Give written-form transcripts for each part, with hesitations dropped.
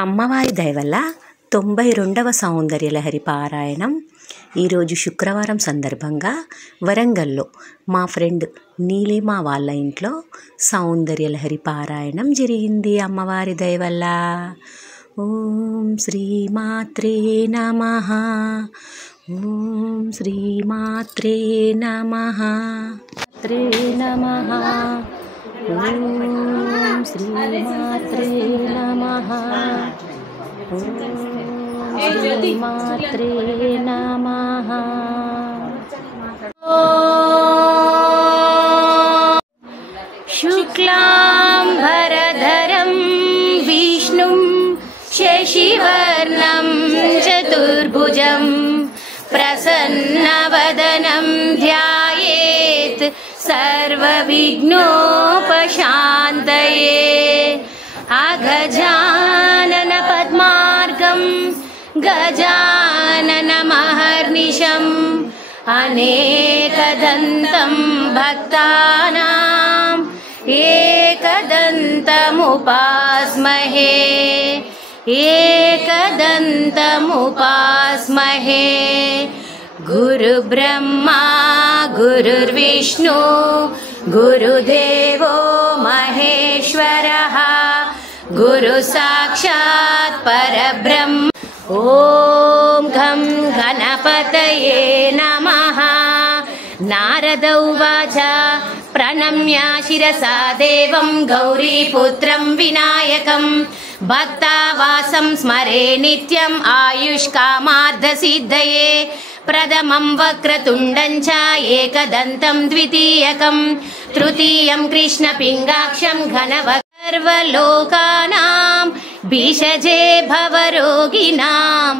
అమ్మవారి దయ వల్ల 92వ సౌందర్యలహరి పారాయణం ఈరోజు శుక్రవారం సందర్భంగా వరంగల్లో మా ఫ్రెండ్ నీలిమా వాళ్ళ ఇంట్లో సౌందర్యలహరి పారాయణం జరిగింది. అమ్మవారి దయ వల్ల. ఓం శ్రీమాత్రే నమః. ఓం శ్రీమాత్రే నమః. త్రే నమః. ఓం శ్రీమాత్రే నమః. ఓం శ్రీమాత్రే నమః. శుక్లాంబరధరం విష్ణుం శశివర్ణం చతుర్భుజం ప్రసన్నవదనం ధ్యాయేత్ సర్వవిఘ్నోపశాంతయే. అగజానన పద్మార్గం గజాననమహర్నిశం అనేకదంతం భక్తానాం ఏకదంతముపాస్మహే. ఏకదంతముపాస్మహే. గురుబ్రహ్మా గురుర్విష్ణు గురుదేవో మహేశ్వరః గురు సాక్షాత్ పరబ్రహ్మ. ఓం ఘం గణపతయే నమః. నారద ఉవాచ ప్రణమ్య శిరసా దేవం గౌరీపుత్రం వినాయకం భక్తావాసం స్మరే నిత్యం ఆయుష్కామార్థసిద్ధయే. ప్రథమం వక్రతుండం చ ఏకదంతం ద్వితీయకం తృతీయం కృష్ణపింగాక్షం ఘనవసర్వలోకానాం భీషజే భవరోగిణాం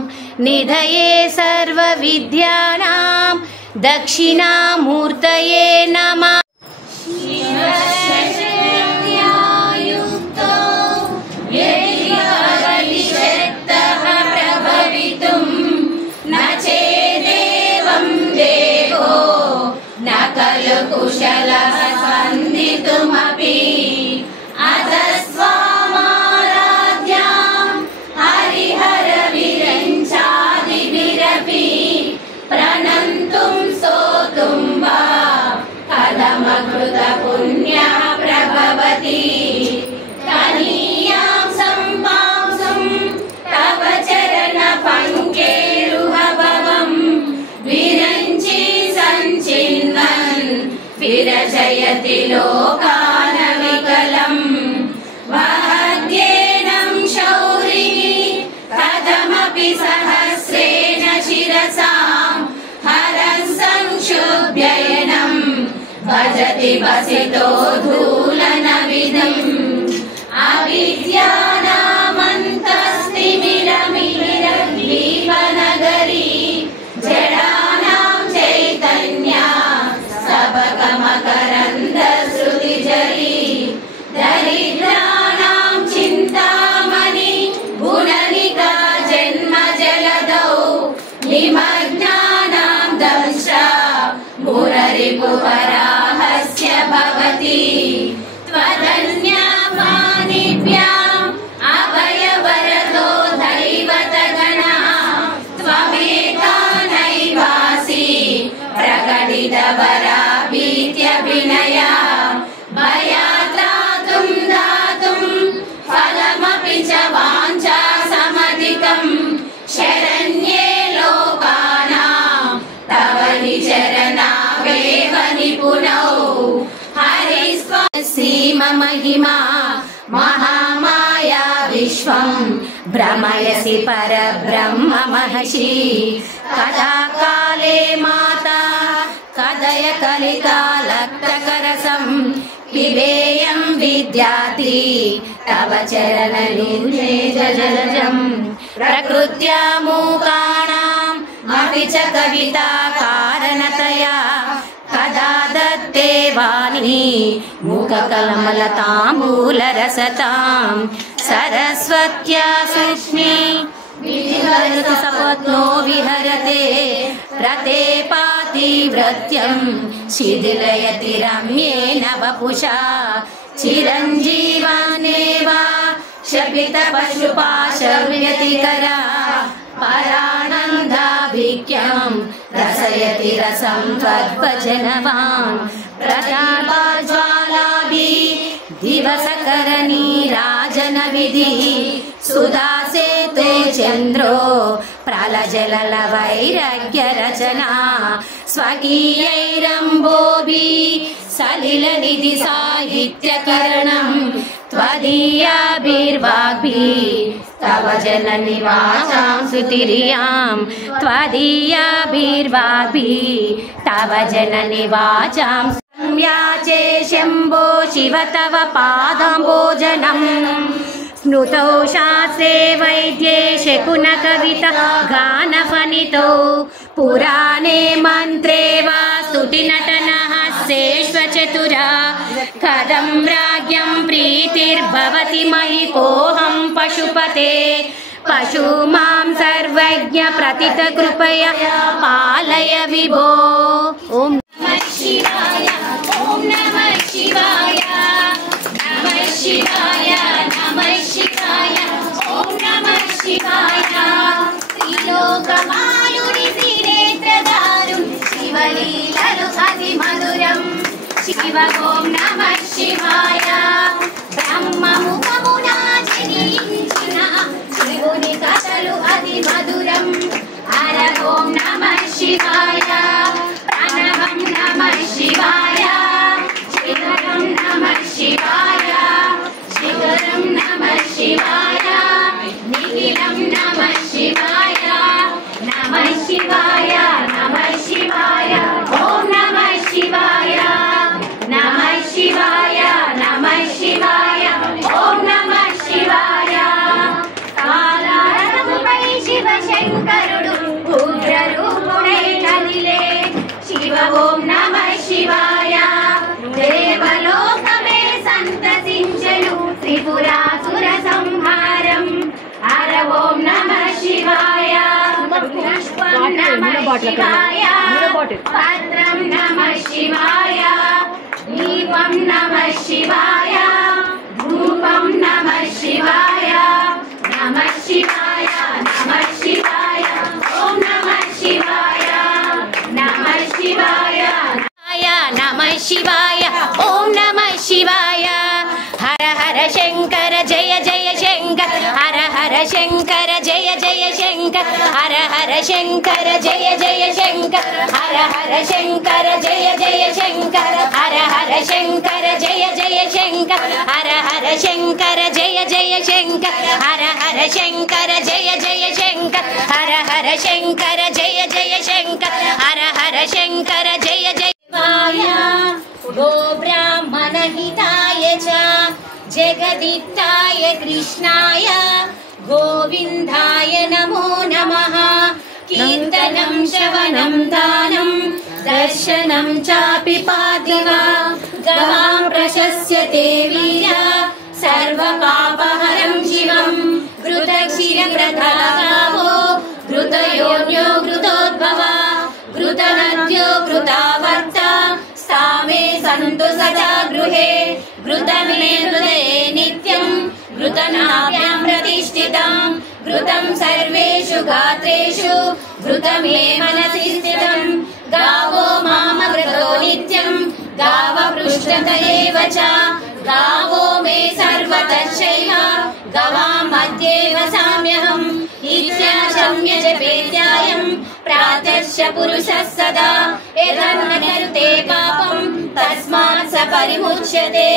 నిధయే సర్వవిద్యానాం దక్షిణామూర్తయే నమః. కుశలః స్పందితుమపి అతస్వామారాధ్యాం హరిహర విరంచాదిభిరపి ప్రణంతుం స్తోతుం వా కథమకృత పుణ్యః ప్రభవతి. కనీయాం సంపాంసుం తవ చరణ పంకేరుహభవం విరంచి సంచిన్వన్ విరజయతి లోకాన వికలం. వహద్యేనం శౌరిః కథమపి సహస్రేణ శిరసాం హరః సంక్షుభ్యయనం భజతి వసితో ధూలనవిధం. అవిద్యానామంతస్తిమిరమిహిరద్వీపనగరీ జడానాం చైతన్యా సబకమకరందశ్రుతిజరీ. దరిద్రాణాం చింతామణి గుణనికా జన్మజలదౌ నిమగ్నానాం దంష్ట్రా మురరిపువరాహస్య భవతి. త్వదన్యపాణిభ్యాం అభయవరదో దైవతగణః త్వమేకానైవాసి ప్రకటితవరాభీత్యభినయా. భయాత్రాతుం దాతుం ఫలమపి చ వాంఛా సమధికం శరణ్యే లోకానాం తవ నిచరణావేవ నిపుణౌ. హరిస్వసీమమహిమా మహామాయా విశ్వం భ్రమయసి పరబ్రహ్మ మహర్షి. కదా కాలే మాతా కదయ కలికాలక్తకరసం పిబేయం విద్యాతి తవ చరణనిర్జలజం. ప్రకృత్యా మూకానాం అపి చ కవితా కారణతయా కదా దత్తే వాణి ముఖకమలతాంబూలరసతాం. సరస్వత్యా సూక్ష్మీ విహరతి సపత్నో విహరతే ప్రతేపాతివ్రత్యం శిథిలయతి రమ్యేన వపుషా. చిరంజీవానేవ क्षपित पशुपाशव्यतिकरा परानन्दाभिक्यं रसयति रसं त्वद्भजनवान् प्रतापज्वालाभि दिवसकरनीराजनविधिः सुदासेतु चन्द्रो प्रलजललवैराग्यरचना स्वकीयैरम्बोभिः सलिलनिधि साहित्यकरणम् त्वदीयाभिर्वाग्भिः तव जननि वाचां सुतिर्यां त्वदीयाभिर्वाग्भिः तव जननि वाचां याचे शम्भो शिव तव पादाम्बोजनम् स्मृतौ शास्त्रे वैद्ये शकुनकविता गानफनितौ पुराणे मन्त्रे वा स्तुतिनटनः सेष्वचतुरा कथं राज्ञं प्रीतिर्भवति मयि कोऽहं पशुपते पशुमां सर्वज्ञ प्रतित कृपया पालय विभो। ओम नमः शिवाय, ओम नमः शिवाय, नमः शिवाय, नमः शिवाय, ओम नमः शिवाय। त्रिलोकमालुनि श्रीनेत्रदारुं शिवलीलनु अतिमधुरं शिव ओम नमः शिवाय। ब्रह्ममुखमुना जनिंచిన शिवुनि कथलु अतिमधुरं हर ओम नमः शिवाय। प्रणवं नमः शिवाय, शिवरं नमः शिवाय, शिवरं नमः शिवाय, निखिलं नमः शिवाय, नमः शिवाय, नमः शिवाय, ओम नमः शिवाय, नमः शिवाय, नमः शिवाय, ओम नमः शिवाय। कालारमुपै शिव शंकरुडु उग्ररूपुडै कदिले शिव ओम नमः शिवाय। देवलोकमे संतसिंचनु त्रिपुरासुर संहारं हर ओम नमः शिवाय। पुष्पं नमः शिवाय, पत्रं नमः शिवाय, दीपं नमः शिवाय, धूपं नमः शिवाय, नमः शिवाय, नमः शिवाय, ओम नमः शिवाय, नमः शिवाय, नमः शिवाय, ओम नमः शिवाय। हर हर शंकर जय जय शंकर, हर हर शंकर जय जय शंकर, हर हर शंकर जय जय शंकर, हर हर शंकर जय जय शंकर, हर हर शंकर जय जय शंकर, हर हर शंकर जय जय शंकर, हर हर शंकर जय जय शंकर, हर हर शंकर जय जय शंकर, हर हर शंकर जय जय गो ब्राह्मण हिताय च जगदित्ताय कृष्णाय गोविन्दाय नमो नमः। कीर्तनं श्रवणं दानं दर्शनं चापि पार्थिवा गवां प्रशस्यते वीरा सर्वपापहरं शिवं। घृतक्षीरघृतगावो घृतयोन्यो घृतोद्भवा घृतनद्यो घृतावर्ता सामे सन्तु सदा गृहे। घृतमे हृदये नित्यं घृतनाभ्यां प्रतिष्ठितं घृतं सर्वेषु गात्रेषु घृतमे मनसि स्थितं। गावो मामघृतो नित्यं गावपृष्ठत एव च गावो मे सर्वतश्चैव गवां मध्ये वसाम्यहम्। इत्याशम्य जपेत्यायं प्रातश्च पुरुषः सदा यदन्न कृते पापं तस्मात् स परिमुच्यते।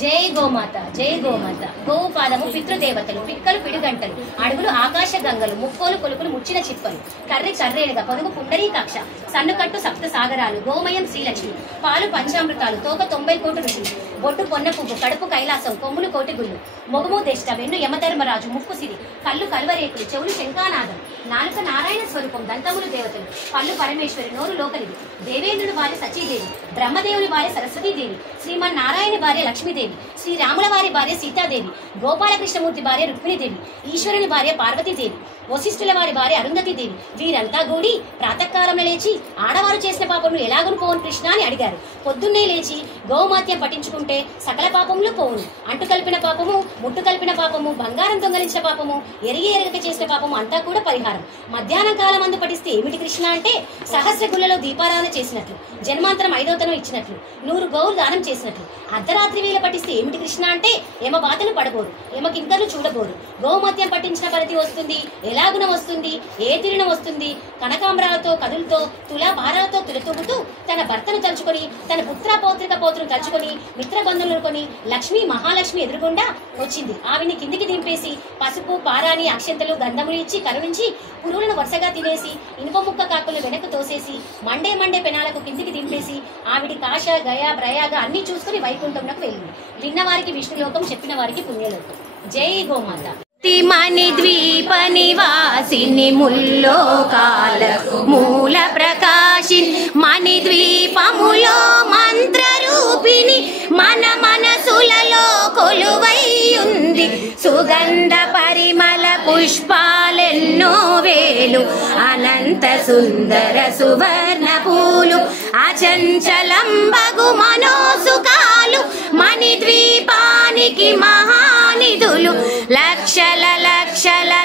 జై గోమాత, జై గోమాత. గోవు పాదము పితృదేవతలు, పిక్కలు పిడుగంటలు, అడుగులు ఆకాశ గంగలు, ముక్కోలు కొలుకులు ముచ్చిన చిప్పలు, కర్రి కర్రేడుగా పొదుగు పుండరీకాక్ష, సన్నుకట్టు సప్త సాగరాలు, గోమయం శ్రీలక్ష్మి, పాలు పంచామృతాలు, తోక 90 కోటి రుచులు, బొట్టు పొన్న పువ్వు, కడుపు కైలాసం, కొమ్ములు కోటి గుళ్ళు, మొగము దేష్ట, వెన్ను యమధర్మరాజు, ముక్కు సిరి, కళ్ళు కల్వరేకులు, చెవులు శంఖానాదం, నాలుక నారాయణ స్వరూపం, దంతములు దేవతలు, పళ్ళు పరమేశ్వరి, నోరు లోకలిది, దేవేంద్రుడి భార్య సచీదేవి, బ్రహ్మదేవుని భార్య సరస్వతీదేవి, శ్రీమన్నారాయణ భార్య లక్ష్మీదేవి, శ్రీరాముల వారి భార్య సీతాదేవి, గోపాలకృష్ణమూర్తి భార్య రుక్మిణీదేవి, ఈశ్వరుని భార్య పార్వతీదేవి, వశిష్ఠుల వారి భార్య అరుంధతీదేవి. వీరంతా కూడి ప్రాతకాలంలో లేచి ఆడవారు చేసిన పాపములు ఎలాగనుకోవను కృష్ణ అని అడిగారు. పొద్దున్నే లేచి గోమాత్యం పఠించుకుంటే చేసుకుంటే సకల పాపములు పోవును. అంటు కలిపిన పాపము, ముట్టు కలిపిన పాపము, బంగారం దొంగలించిన పాపము, ఎరిగి ఎరగక చేసిన పాపము అంతా కూడా పరిహారం. మధ్యాహ్నం కాలం అందు పఠిస్తే ఏమిటి కృష్ణ అంటే సహస్ర గుళ్ళలో దీపారాధన చేసినట్లు, జన్మాంతరం 5వ తనం ఇచ్చినట్లు, 100 గౌలు దానం చేసినట్లు. అర్ధరాత్రి వేళ పఠిస్తే ఏమిటి కృష్ణ అంటే యమ బాధను పడబోరు, యమ కింకర్లు చూడబోరు. గోమద్యం పట్టించిన పరిధి వస్తుంది, ఎలాగున వస్తుంది, ఏ తిరిన వస్తుంది. కనకాంబరాలతో కదులతో తులా భారాలతో తులతూగుతూ తన భర్తను తలుచుకొని, తన పుత్ర పౌత్రిక పౌత్రును తలుచుకొని, మిత్రబంధువులను కొని లక్ష్మి మహాలక్ష్మి ఎదురుగుండా వచ్చింది. ఆవిని కిందికి దింపేసి పసుపు, పారాని, అక్షంతలు, గంధములు ఇచ్చి కరుణించి పురుగులను వరుసగా తినేసి ఇనుప ముక్క కాకులు వెనక్కు తోసేసి మండే పెనాలకు కిందికి దింపేసి ఆవిడి కాశ, గయా, ప్రయాగ అన్ని చూసుకుని వైకుంఠంలోకి వెళ్ళింది. విన్న వారికి విష్ణులోకం, చెప్పిన వారికి పుణ్యలోకం. జై గోమాత. మణి ద్వీప నివాసిని ముల్లోకాలకు మూల ప్రకాశిని మణి ద్వీపములో మంత్ర రూపిణి మన మనసులలో కొలువైయుంది. సుగంధ పరిమళ పుష్పాలెన్నో వేలు, అనంత సుందర సువర్ణ పూలు, అచంచలంబగు మనోసుకాలు, మణి ద్వీపానికి మహానిధులు, లక్షల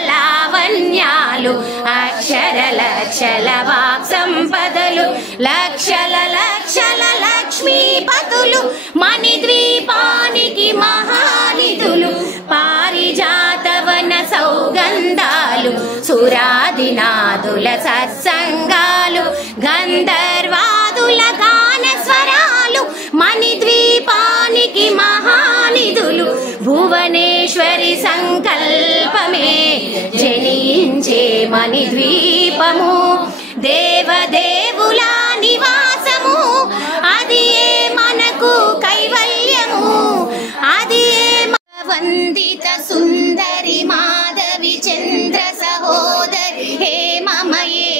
లావణ్యాలు, అక్షర లక్షల వాక్ సంపదలు, లక్షల లక్ష్మీపతులు, మణి ద్వీపానికి మహానిధులు, పారిజాతవన సౌగంధాలు, సురాదినాదుల సత్సంగాలు, గంధర్వాదుల గాన స్వరాలు, మణి ద్వీపానికి మహానిధులు, భువనేశ్వరి సంకల్పమే జనించే మణి ద్వీపము, దేవదేవుల నివాసము, అది ఏ మనకు కైవల్యము, అది వందిత సుందరి మాధవి చంద్ర సహోదరి హేమమయే,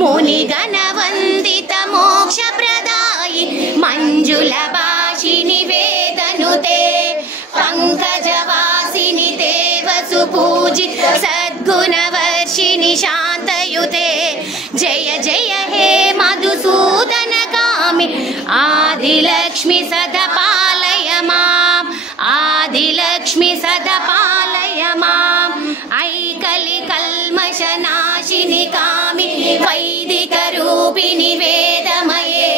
మునిగణ వందిత మోక్ష ప్రదాయి మంజుల భాషిని వేదనుతే, పంకజవాసిని దేవసు పూజిత సద్గుణవర్షిణి శాంతయుతే, జయ జయ హే మధుసూదన కామి ఆదిలక్ష్మి సదపాలయ మాం, ఆదిలక్ష్మి సదపాలయ మాం, ఐకలి కల్మష నాశిని కామిని వైదిక రూపిణి వేదమయే,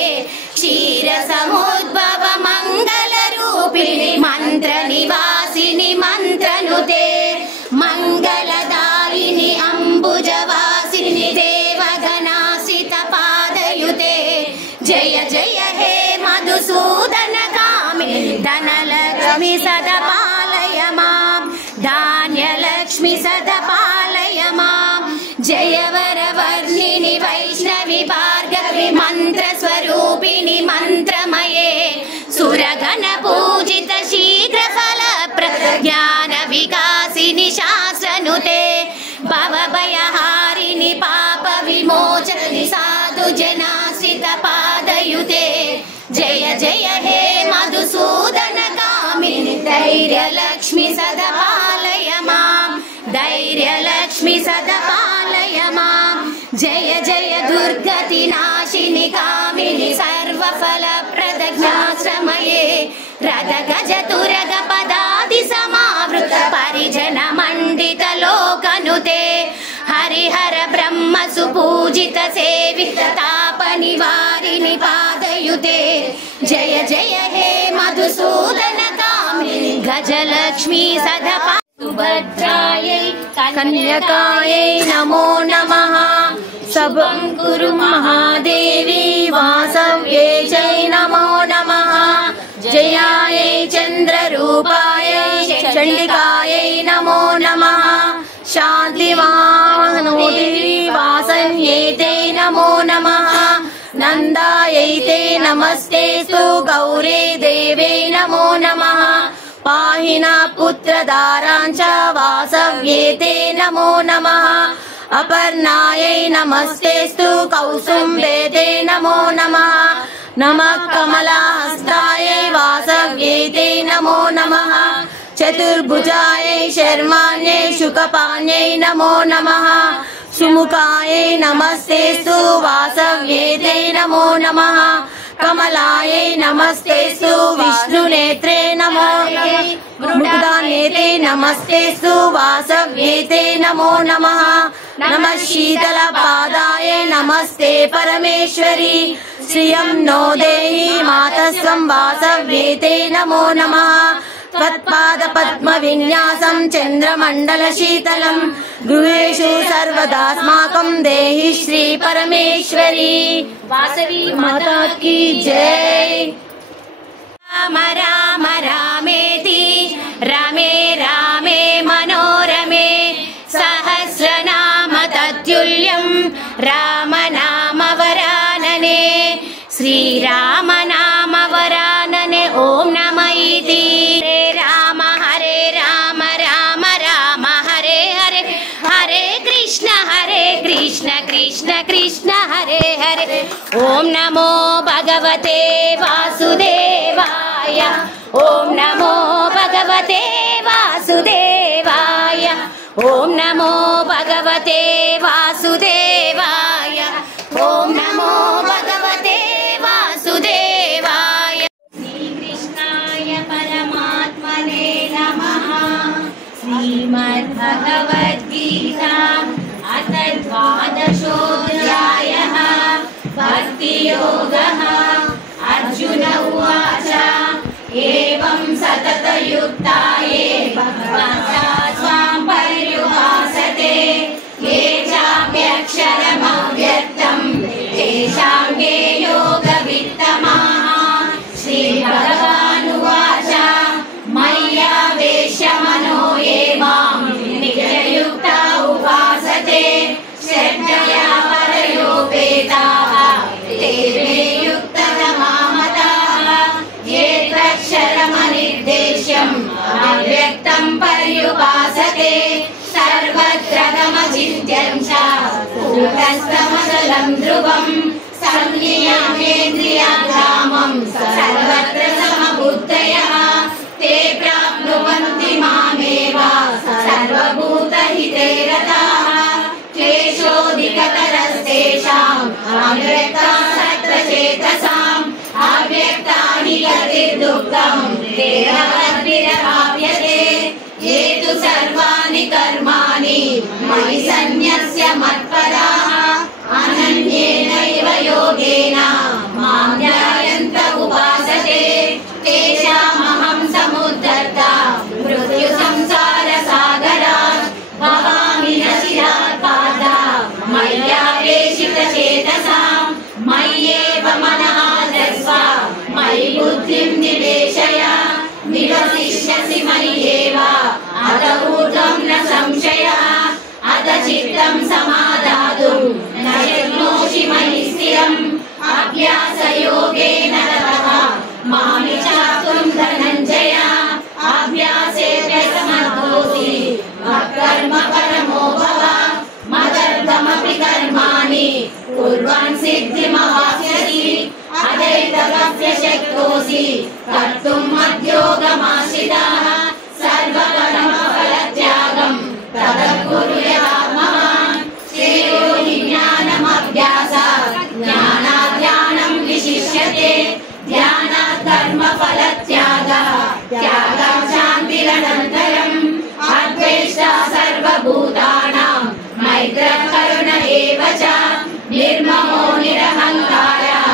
క్షీర సముద్భవ మంగళ రూపిణి మంత్ర నివాసిని మంత్రనుతే, మంగళదాయిని అంబుజవాసిని దేవగణాసిత పాదయుతే, జయ జయ హే మధుసూదన కామి ధనలక్ష్మి సదపాలయ మాం, ధాన్యలక్ష్మి సదపాలయ మాం, జయవరవర్ణిని వైష్ణవి భార్గవి మంత్ర స్వరూపిణి మంత్రమయే, సురగణ పూజిత శీఘ్ర ఫల జ్ఞాన వికాసిని శాస్త్రనుతే, భవభయహారిణి పాప విమోచని సాధు జనాశ్రిత పాదయుతే, జయ జయ హే మధుసూదన కామిని ధైర్యలక్ష్మి సదపాలయ మాం, ధైర్యలక్ష్మి సదపాలయ మాం, జయ జయ దుర్గతి నాశిని కామిని సర్వఫల ప్రదజ్ఞాశ్రమయే, రథ గజ తురగ పదాది సమావృత పరిజన మండిత లోకనుతే, హరిహర బ్రహ్మ సుపూజిత సేవిత తాప నివారిణి పాదయుతే, జయ జయ హే మధుసూదన కామిని గజలక్ష్మి సదపా, సుభద్రాయై కన్యకాయై నమో నమః, శుభం కురు మహాదేవి వాసవ్యే జై నమో నమః, జయాయై చంద్రరూపాయై చండికాయై నమో నమః, శాంతివాహనోదేవి వాసవ్యేతే నమో నమః, నందాయైతే నమస్తేస్తు గౌరే దేవే నమో నమః, పాహిన పుత్రదారాంచ వాసవ్యేతే నమో నమః, అపర్ణాయై నమస్తేస్తు కౌసుంభేతే నమో నమః, నమః కమలహస్తాయై వాసవ్యేతే నమో నమః, చతుర్భుజాయై శర్మాణ్యై శుకపాణ్యై నమో నమః, సుముఖాయై నమస్తేస్తు వాసవ్యేతే నమో నమః, कमलायै नमस्तेस्तु विष्णुनेत्रे नमो मृगदानेते नमस्तेस्तु वासव्येते नमो नमः नमः शीतलपादाय नमस्ते परमेश्वरी श्रियं नो देहि मातस्त्वं वासव्येते नमो नमः त्वत्पाद पद्म विन्यासं चंद्रमंडल शीतलं गृहेषु सर्वदास्माकं देहि श्री परमेश्वरी वासवी माता की जय। राम राम रामेति रमे रामे मनोरमे सहस्रनाम तत्तुल्यं राम नाम वरानने श्रीराम नाम वरानने ओम नमः इति हरे राम राम राम हरे हरे हरे कृष्ण कृष्ण कृष्ण हरे हरे ओम नमो भगवते वासुदेवाय ओम नमो भगवते वासुदेवाय ओम नमो भगवते वासुदेवाय ओम नमो भगवते वासुदेवाय। श्रीकृष्णाय परमात्मने नमः। श्रीमद्भगवद्गीता अथ द्वादशोऽध्यायः भक्तियोगः। अर्जुन उवाच एवं सततयुक्ता ये भगवता स्वां पर्युपासते ये चाप्यक्षरमव्यक्तं तेषां के योगवित्तमाः। श्रीभगवानुवाच मय्यावेश्य मनो ये मां नित्ययुक्ता उपासते श्रद्धया परयोपेताः ते मे युक्ततमा मताः। ये त्वक्षरमनिर्देश्यम् अव्यक्तं पर्युपासते सर्वत्र गमचिन्त्यं च कूटस्थमचलं ध्रुवं संनियमेन्द्रियाग्रामं सर्वत्र समबुद्धयः ते प्राप्नुवन्ति मामेव सर्वभूतहिते रताः। क्लेशोऽधिकतरस्तेषाम् अव्यक्तासक्तचेतसाम् अव्यक्तानि गतिर्दुःखं देहवद्भिरवाप्यते। ये तु सर्वाणि कर्माणि मयि सन्न्यस्य मत्पराः अनन्येनैव योगेन मां ध्यायन्त उपासते तेषामहं समुद्धर्ता मृत्युसंसारसागरात् भवामि न चिरात् पार्थ मय्यावेशितचेतसां मय्येव मनः दस्व मयि बुद्धिं निवेशय निवसिष्यसि मय्येव अत ऊर्ध्वं न संशयः अत चित्तं समादातुं न शक्नोषि मयि स्थिरम् अभ्यासयोगेन ततः मामि चाप्तुं धनञ्जय अभ्यासेऽभ्यसमर्थोऽसि मत्कर्म परमो भव मदर्थमपि कर्माणि कुर्वन् सिद्धिमवाप्स्यसि अदैतवप्यशक्तोऽसि कर्तुं मद्योगमाश्रितः सर्वकर्मफलत्यागं ततः कुरु यदात्मवान् श्रेयो हि ज्ञानमभ्यासात् ज्ञानात् ध्यानं विशिष्यते ध्यानात् कर्मफलत्यागः त्यागात् शान्तिरनन्तरम् अद्वेष्टा सर्वभूतानां मैत्रः करुण एव च निर्ममो निरहङ्कारः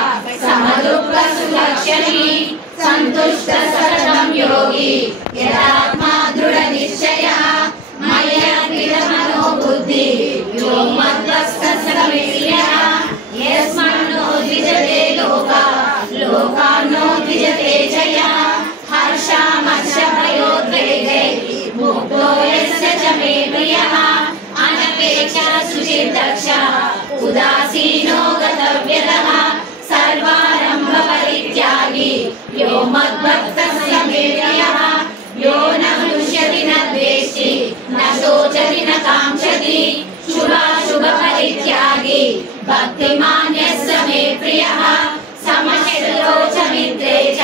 समदुःखसुलक्षणी सन्तुष्टः सततं योगी यदात्मा दृढनिश्चयः मय्यर्पितमनो बुद्धिः यो मद्भक्तः स मे प्रियः यस्मान्नो द्विजते लोकः लोकान्नो द्विजते च यः हर्षामर्षभयोद्वेगैः मुक्तो यस्य च मे प्रियः अनपेक्षः शुचिर्दक्षः उदासीनो गतव्यतः सर्वारम्भपरित्यागी यो मद्भक्तः स मे प्रियः यो न हृष्यति न द्वेष्टि न शोचति न काङ्क्षति शुभाशुभपरित्यागी भक्तिमान् यः स मे प्रियः समशत्रो च मित्रे च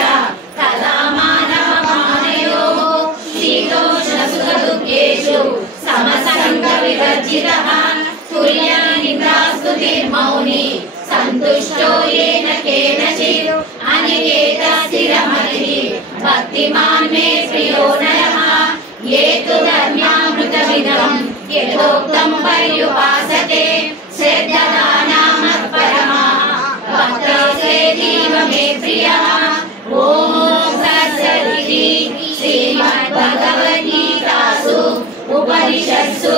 तदा मानवमानयोः शीतोष्णसुखदुःखेषु समसङ्गविवर्जितः तुल्यनिन्द्रास्तुतिर्मौनी सन्तुष्टो येन केनचित् अनिकेत स्थिरमतिः भक्तिमान् मे प्रियो नरः ये तु धर्म्यामृतमिदं यथोक्तं पर्युपासते श्रद्धदानामत्परमा भक्तसेतीव मे प्रियः। ॐ तत्सदिति श्रीमद्भगवद्गीतासु उपनिषत्सु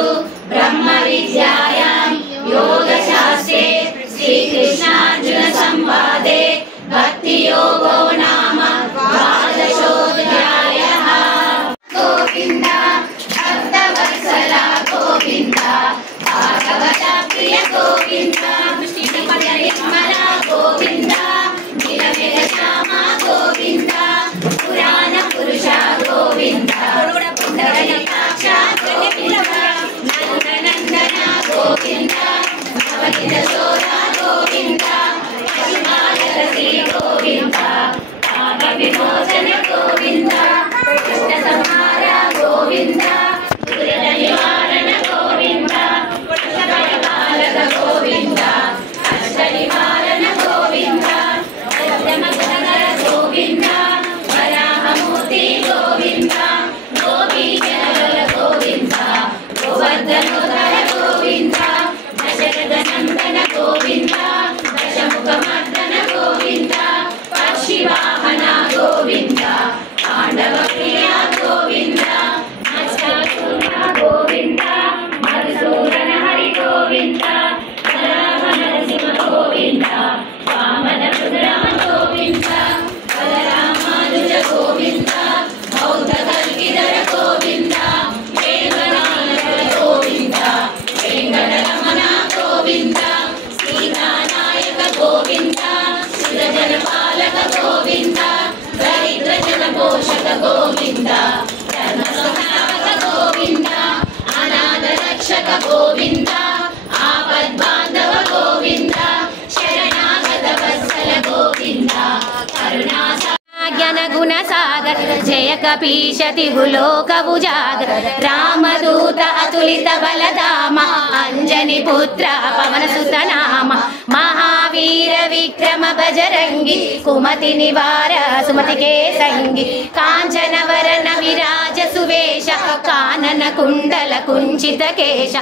ब्रह्मविद्यायां योगशास्त्रे श्रीकृष्णार्जुनसंवादे भक्तियोगो नाम द्वादशोऽध्यायः। गोविन्द भक्तवत्सला गोविन्द भागवत प्रिय गोविन्द निर्मला गोविन्द नीलमेघश्यामा गोविन्द पुराण पुरुष गोविन्द पुण्डरीकाक्ष गोविन्द नन्दनन्दन गोविन्द नवनीतशोरा गोविन्द महिमालरसी गोविन्द पापविमोचन गोविन्द कष्टसंहार गोविन्द दुरितनिवारण गोविन्द कष्टभयबालक गोविन्द कष्टनिवारण गोविन्द अष्टमगणधर गोविन्द वराहमूर्ति गोविन्द गोपीजनवल गोविन्द गोवर्धनोदर गोविन्द दशरथनन्दन गोविन्द दशमुखमर्दन गोविन्द पक्षिवाहन गोविन्द पाण्डवप्रिय गोविन्द मत्स्यासुर गोविन्द मधुसूदन हरि गोविन्द नरसिंह गोविन्द वामन सुग्राम गोविन्द बलरामानुज गोविन्द बौद्ध कल्किधर गोविन्द वेंकटनाथ गोविन्द वेंकटरमण गोविन्द सीतानायक गोविन्द सुरजनपालक गोविन्द दरिद्रजनपोषक गोविन्द धर्मसंस्थापक गोविन्द अनाथरक्षक गोविन्द आपद्बान्धव गोविन्द शरणागत वत्सल गोविन्द करुणा ज्ञान गुण सागर जय कपीशति भूलोक उजागर रामदूत अतुलित बलधाम अंजनी पुत्र पवन सुत नाम महावीर विक्रम बजरंगी कुमति निवार सुमति के संगी कांचन वरन विराज सुवेश कानन कुंडल कुंचित केश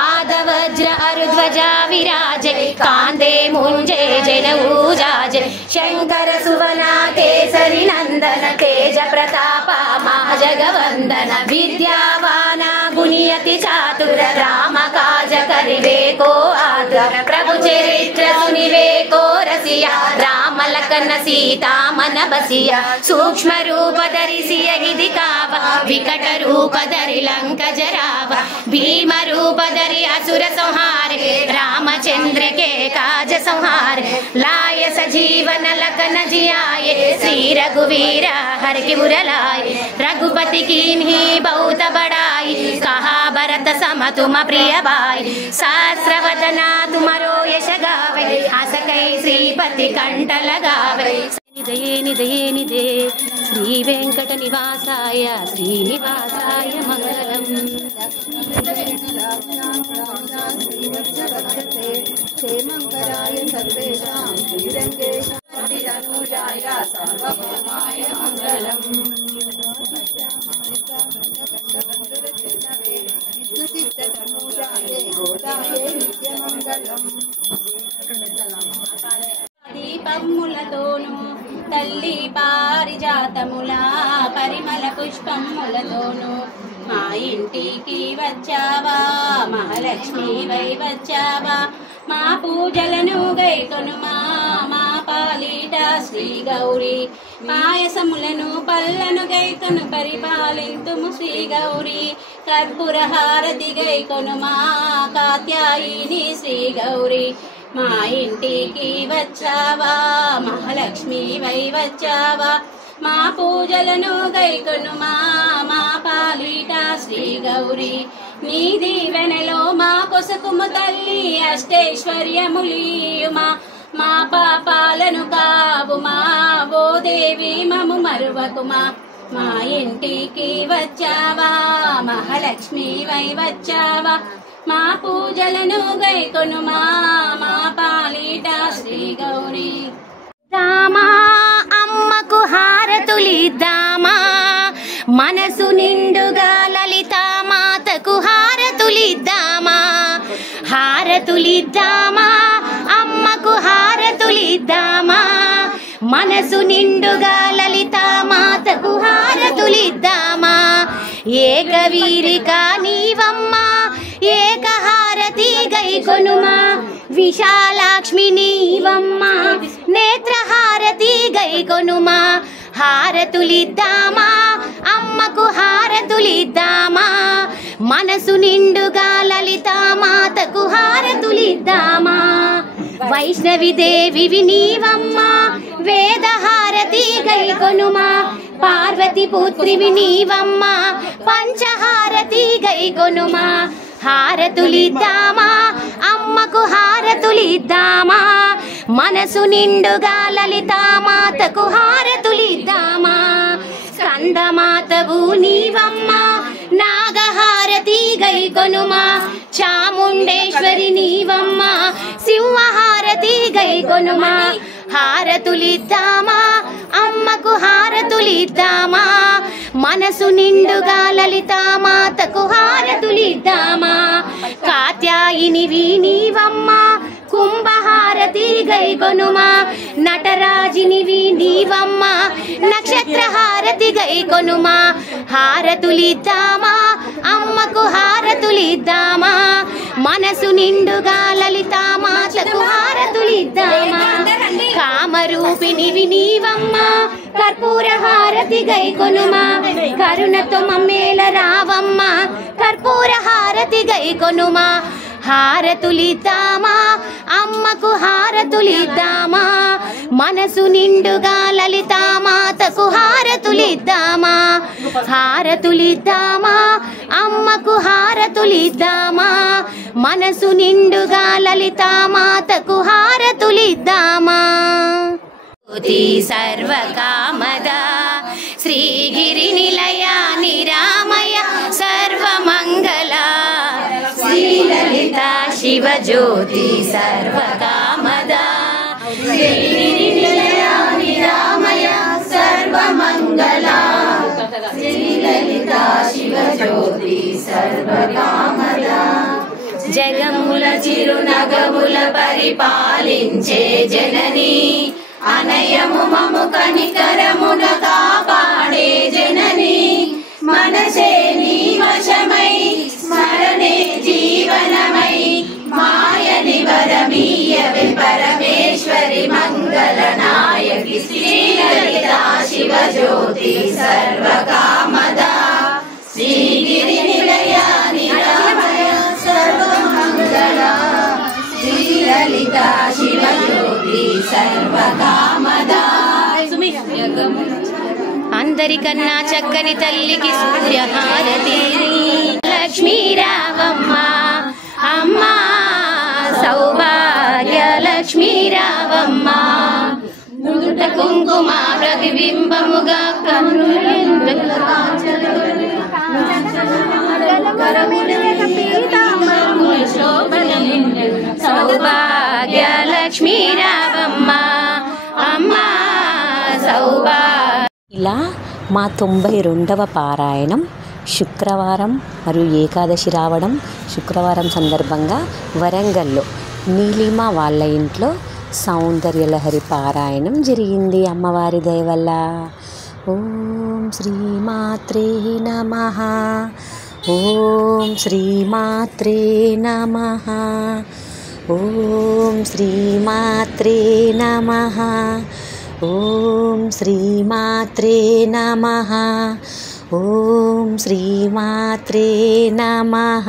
आदवज्र अरुध्वजा विराजे कांदे मुंजे जनेऊजाजे शंकर सुवना केसरी नंदन तेज प्रताप महाजगवंदन विद्यावान गुणियति चातुर राम काज करिवे को आतुर प्रभु चरित्र सुनिवे को रसिया राम लखन सीता मन बसिया सूक्ष्म रूप धरि सियहि दिखाव विकट रूप धरि लंक जराव भीम रूप धरि असुर संहारे रामचंद्र के काज संहारे लाय सजीवन लखन जियाए श्री रघुवीर हर की बुरलाए रघुपति कीन्ही बहुत बड़ाई कहा भरत सम तुम प्रिय भाई सहस्रवदना तुमरो यश गावे हस कई श्रीपति कंठ लगावे निधये निधये निधे श्री वेंकट निवासाय श्रीनिवासाय मंगलम् क्षेमंकराय सर्वेषां श्रीरंगेशाय सर्वभौमाय मंगलम् विष्णुचित्तधनुजाय गोदाय नित्यमंगलम् దీపములతోను తల్లి పారిజాతముల పరిమళ పుష్పములతోను మా ఇంటికి వచ్చావా మహాలక్ష్మి వై వచ్చావా మా పూజలను గైకొనుమా మా పాలిట శ్రీ గౌరీ పాయసములను పళ్ళను గైకొను పరిపాలింతుము శ్రీ గౌరీ కర్పూర హారతి గైకొనుమా కాత్యాయిని శ్రీ గౌరీ మా ఇంటికి వచ్చావా మహాలక్ష్మి వై వచ్చావా మా పూజలను గైకొనుమా మా పాలిట శ్రీ గౌరీ నీ దీవెనలో మా కొసకుము తల్లి అష్టైశ్వర్యములీయుమా మా పాపాలను కావుమా ఓ దేవి మము మరువకుమా మా ఇంటికి వచ్చావా మహాలక్ష్మి వై వచ్చావా మా పూజలను గైకొనుమా మా పాలిట శ్రీ గౌరీ రామా హారతులిద్దామా మనసు నిండుగా లలితామాతకు హారతులిద్దామా హారతులిద్దామా అమ్మకు హారతులిద్దామా మనసు నిండుగా లలితామాతకు హారతులిద్దామా ఏకవీరిక నీవమ్మా ఏకహారతి గైకొనుమా విశాలాక్ష్మి నీవమ్మా నేత్రహారతి గైకొనుమా హారతులిద్దామా అమ్మకు హారతులిద్దామా మనసు నిండుగా లలితామాతకు హారతులిద్దామా వైష్ణవి దేవి నీవమ్మా వేదహారతి గైకొనుమా పార్వతి పుత్రివి నీవమ్మా పంచహారతి గైకొనుమా హారతులిద్దామా అమ్మకు హారతులిద్దామా మనసు నిండుగా లలితామాతకు హారతులిద్దామా స్కందమాతవు నీవమ్మా నాగహారతి గైకొనుమా చాముండేశ్వరి నీవమ్మా సింహహారతి గైకొనుమా హారతులిద్దామా అమ్మకు హారతులిద్దామా మనసు నిండుగా లలితామాతకు హారతులిద్దామా కాత్యాయినివి నీవమ్మా కుంభహారతి గైకొనుమా నటరాజినివి నీవమ్మా నక్షత్రహారతి గైకొనుమా హారతులిద్దామా అమ్మకు హారతులిద్దామా మనసు నిండుగా లలితామాతకు హారతులిద్దామా కామరూపినివి నీవమ్మా కర్పూర హారతి గైకొనుమా కరుణతో మమ్మేల రావమ్మా కర్పూర హారతి గైకొనుమా హారతులిద్దామా అమ్మకు హారతులిద్దామా మనసు నిండుగా లలితామాతకు హారతులిద్దామా హారతులిద్దామా అమ్మకు హారతులిద్దామా మనసు నిండుగా లలితామాతకు హారతులిద్దామా సర్వకామద శ్రీగిరి నిలయ నిరామయ సర్వమంగళ శ్రీలలిత శివజ్యోతి సర్వకామద శ్రీగిరి నిలయ నిరామయ సర్వమంగళ శ్రీలలిత శివజ్యోతి సర్వకామద జగముల చిరునగముల పరిపాలించే జనని అనయము మము కనికరమున కాపాడే జనని మనసే నీ వశమై స్మరణే జీవనమై మాయని వరమీయవే పరమేశ్వరి మంగళనాయకి శ్రీలలితా శివజ్యోతి సర్వకామద శ్రీగిరి నిలయ నిరామయ సర్వమంగళ శ్రీలలితా శివజ్యోతి సర్వకామద అందరికన్నా చక్కని తల్లికి సూర్యహారతి లక్ష్మీ రావమ్మ అమ్మా సౌభాగ్య లక్ష్మీ రావమ్మ నుదుట కుంకుమ ప్రతిబింబముగా సౌభాగ్య లక్ష్మీ రావమ్మ అమ్మా సౌభాగ్య. ఇలా మా 92వ పారాయణం శుక్రవారం మరియు ఏకాదశి రావడం శుక్రవారం సందర్భంగా వరంగల్లో నీలిమ వాళ్ళ ఇంట్లో సౌందర్యలహరి పారాయణం జరిగింది అమ్మవారి దయ వల్ల. ఓం శ్రీమాత్రే నమః ఓం శ్రీమాత్రే నమః ఓం శ్రీమాత్రే నమః ఓం శ్రీమాత్రే నమః ఓం శ్రీమాత్రే నమః.